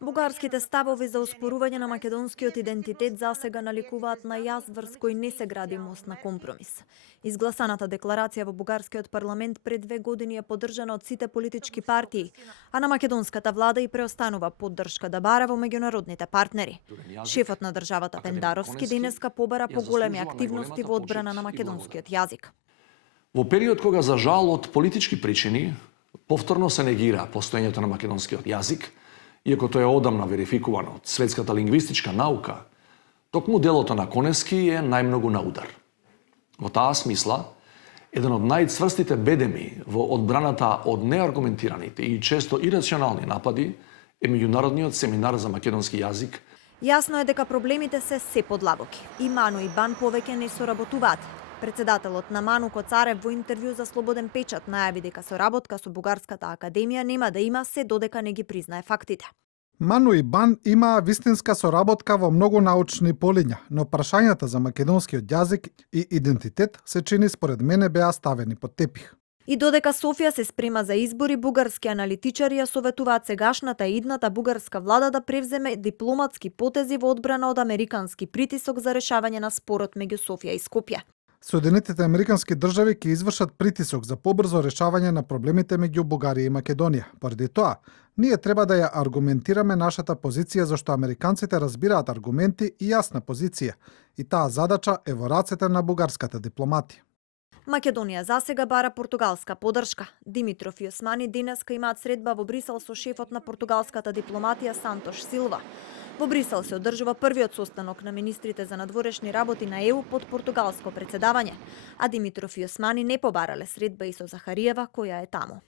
Бугарските ставови за оспорување на македонскиот идентитет засега наликуваат на јас врз кој не се гради мост на компромис. Изгласаната декларација во бугарскиот парламент пред 2 години е поддржана од сите политички партии, а на македонската влада и преостанува поддршка да бара во меѓународните партнери. Шефот на државата Пендаровски денеска побара поголеми активности во одбрана на македонскиот јазик. Во период кога за жал од политички причини повторно се негира постоењето на македонскиот јазик, иако тоа е одамна верификувано од светската лингвистичка наука, токму делото на Конески е најмногу на удар. Во таа смисла, еден од најцврстите бедеми во одбраната од неаргументираните и често ирационални напади е меѓународниот семинар за македонски јазик. Јасно е дека проблемите се подлабоки. И Ману и Бан повеќе не соработуваат. Председателот на Ману Коцарев во интервју за Слободен печат најави дека соработка со Бугарската академија нема да има се додека не ги признае фактите. Ману и Бан имаа вистинска соработка во многу научни полиња, но прашањата за македонскиот јазик и идентитет се чини според мене беа ставени под тепих. И додека Софија се спрема за избори, бугарски аналитичари ја советуваат сегашната и идната бугарска влада да превземе дипломатски потези во одбрана од американски притисок за решавање на спорот меѓу Софија и Скопје. Соединетите американски држави ќе извршат притисок за побрзо решавање на проблемите меѓу Бугарија и Македонија. Поради тоа, ние треба да ја аргументираме нашата позиција зашто американците разбираат аргументи и јасна позиција, и таа задача е во рацете на бугарската дипломатија. Македонија засега бара португалска поддршка. Димитров и Османи денеска имаат средба во Брисел со шефот на португалската дипломатија Сантош Силва. Во Брисел се одржува првиот состанок на министрите за надворешни работи на ЕУ под португалско председавање, а Димитров и Османи не побарале средба и со Захариева која е таму.